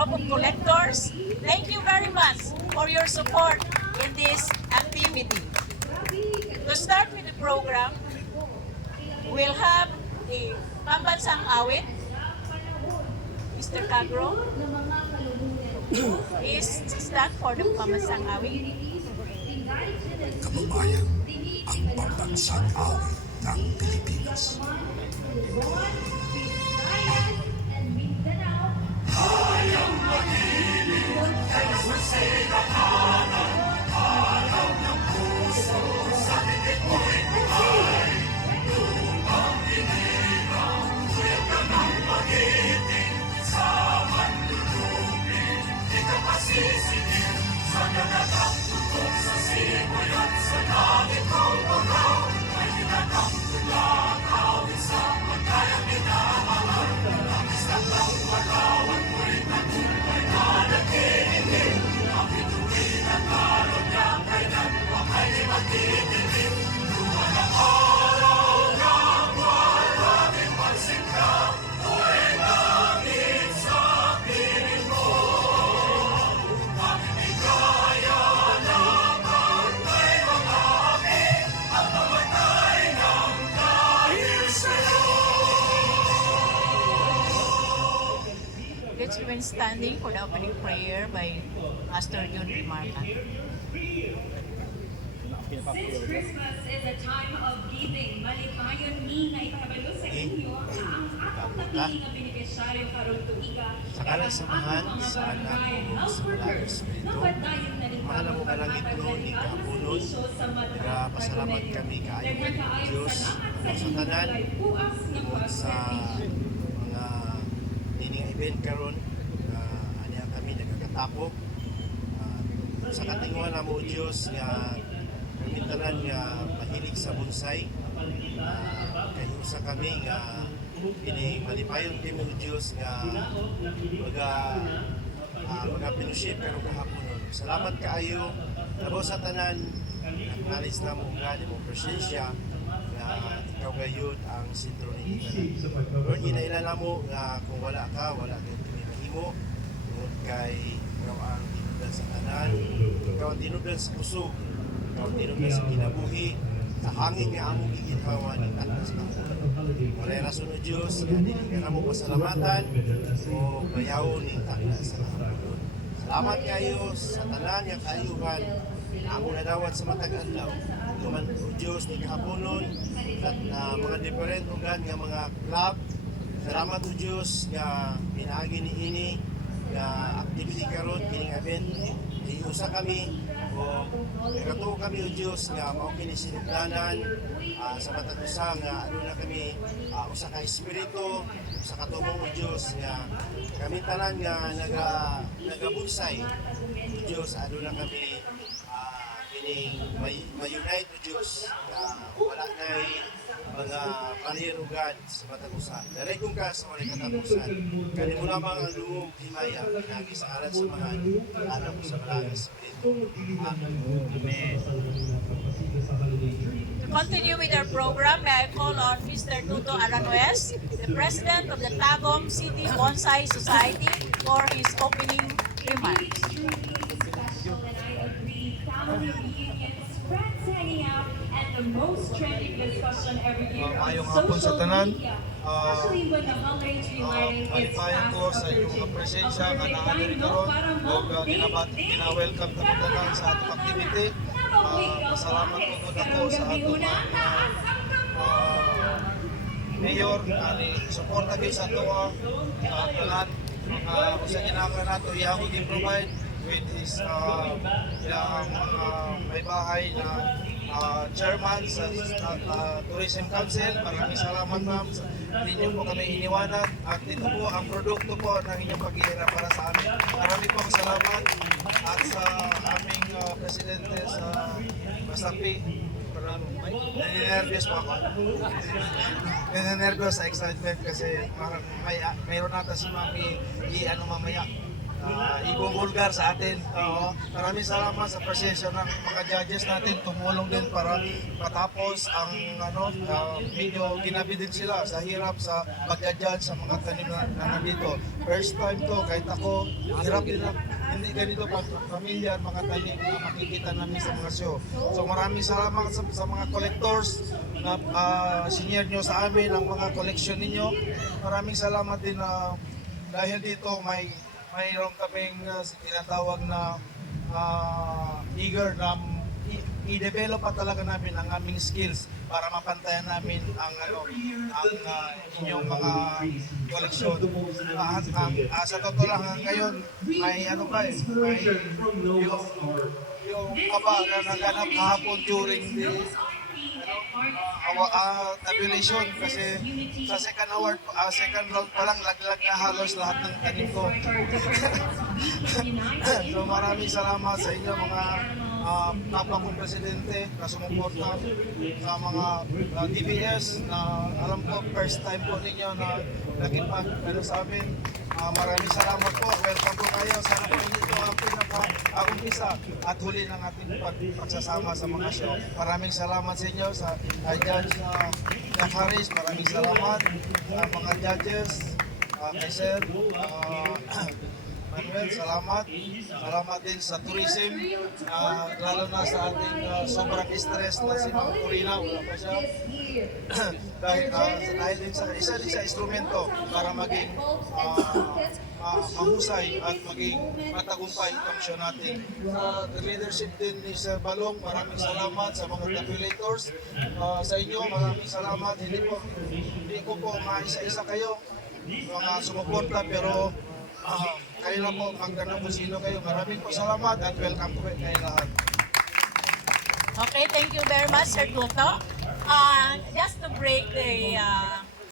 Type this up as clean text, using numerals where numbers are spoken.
group of collectors, thank you very much for your support in this activity. To start with the program, we'll have the Pambansang Awit. Mr. Cagro is stand for the Pambansang Awit. Kababayan, ang pambansang awit ng Pilipinas. Hayang mag-ibig kay Jose Lacanan, araw ng puso sa bibig mo'y buhay. Lupang inilang, tuyag ka ng magiting, sa manlulupin, di ka pasisigil, sa nanagang tutok sa simoy at sa langit ng araw, ay hinatang tulang awit sa pagkayang minamahal. Ang isang lang magawan mo'y tagumpay na nagkikinig, ang bituin at araw niya kailan wakay di magtitinig. Luma ng araw ng maraming pagsikla, tuwing langit sa piling mo. Mamimigaya ng pagkay mga api, at mamatay ng dahil sa'yo. Let's remain standing for the opening prayer by Pastor John Remarca. Since Christmas is a time of giving, malipayon ni na ipabalo sa inyo ang atong napili na benepisyaryo karong tuiga Sa kalang samahan sa anak mo sa Malagang Espiritu, mahal mo kalangit mo ni Kaabunod, pasalamat kami kaayo ng Diyos sa tanan tungkol sa mga nining event karon anya kami nagkakatapok sa katinguhan na mo Diyos nga kamintanan nga mahilig sa bonsai kayo sa kami nga ini malipayon kami mo Diyos nga mga pinuship karong kahapon nun. Salamat kaayo labo sa tanan nagnalis na mo nga ni mo presensya nga ikaw gayud ang sentro ni tanan. Lord, ginailan na mo nga kung wala ka, wala kang tinimahimo tungod kay ikaw ang tinubdan sa tanan, ikaw ang tinubdan sa puso, ikaw ang tinubdan sa kinabuhi, sa hangin nga among giginhawa ng tanan sa tanan. Walay rason o Diyos, nga dili ka na mo pasalamatan o bayawon ng tanan sa tanan. Salamat kayo sa tanan nga kaayuhan ako nadawat sa matag adlaw. Tuman o Diyos ni kahaponon at mga different ugan nga mga club. Salamat o Diyos nga pinaagi ni ini nga activity karon kining event iusa kami o nagatuo kami o Diyos nga mao kini sinugdanan sa matag usa nga aduna kami usa ka espiritu usa ka tumong o Diyos nga kami tanan nga nagabunsay o Diyos aduna kami may-unite o Diyos na wala na'y mga panirugan sa matagusan. Daregon ka sa mga katapusan. Kani mo lamang ang lungog himaya, pinagi sa aral sa mga anak ko sa Malagang Espiritu. Amen. To continue with our program, may I call on Mr. Tuto Aranuez, the President of the Tagum City Bonsai Society, for his opening remarks. Family reunions, friends hanging out, and the most trending discussion every year Maayong on hapon sa social tanan. media, especially when the holidays relighting its Malipayan ko past sa inyong tradition. presensya Ang nga perfect naanir time, no? karon Para ug mag-date. gina-welcome ka tanan sa atong activity. Pasalamat po po ako sa atong mayor ani suporta gyud sa ato tanan mga usa ginamra nato iyang gi-provide with his ilang may bahay na chairman sa Tourism Council. Maraming salamat ma'am. Hindi niyo po kami iniwanan at ito po ang produkto po ng inyong paghihirap para sa amin. Maraming pong salamat at sa aming presidente sa Masapi. Parang naninervyos po ako. Naninervyos sa excitement kasi parang mayroon nata si Mami i-ano mamaya ibubulgar sa atin. Maraming salamat sa presensya ng mga judges natin, tumulong din para matapos ang medyo ginabi din sila sa hirap sa pagja-judge sa mga tanim na nandito. First time to, kahit ako, hirap din na hindi ganito pamilyar mga tanim na makikita namin sa mga show. So maraming salamat sa mga collectors na senior nyo sa amin ang mga collection ninyo. Maraming salamat din na dahil dito mayroon kaming tinatawag na eager na i-develop pa talaga namin ang aming skills para mapantayan namin ang inyong mga koleksyon. Sa totoo lang ngayon may yung kaba na naganap kahapon during the tabulation kasi sa second round pa lang laglag na halos lahat ng tanim ko. So maraming salamat sa inyo mga kapwa kong presidente na sumuporta sa mga DPS na alam ko first time po ninyo na nakipag sa amin. Maraming salamat po. Welcome po kayo. Sana po ito ang pinaka-umpisa at huli ng ating pagsasama sa mga show. Maraming salamat sa inyo sa Judge Jack Harris. Maraming salamat sa mga judges. Kay Sir Manuel, salamat. Salamat din sa tourism, lalo na sa ating sobrang stress na si Ma'am Corina, wala pa siya. dahil din sa isa din sa instrumento para maging mahusay at maging matagumpay itong show natin. Sa leadership din ni Sir Balong, maraming salamat sa mga tabulators. Sa inyo, maraming salamat. Hindi ko po maisa-isa kayo, mga sumuporta, pero kayo na po, magtanong kung sino kayo. Maraming po salamat at welcome po kayo lahat. Okay, thank you very much, Sir Tuto. Just to break the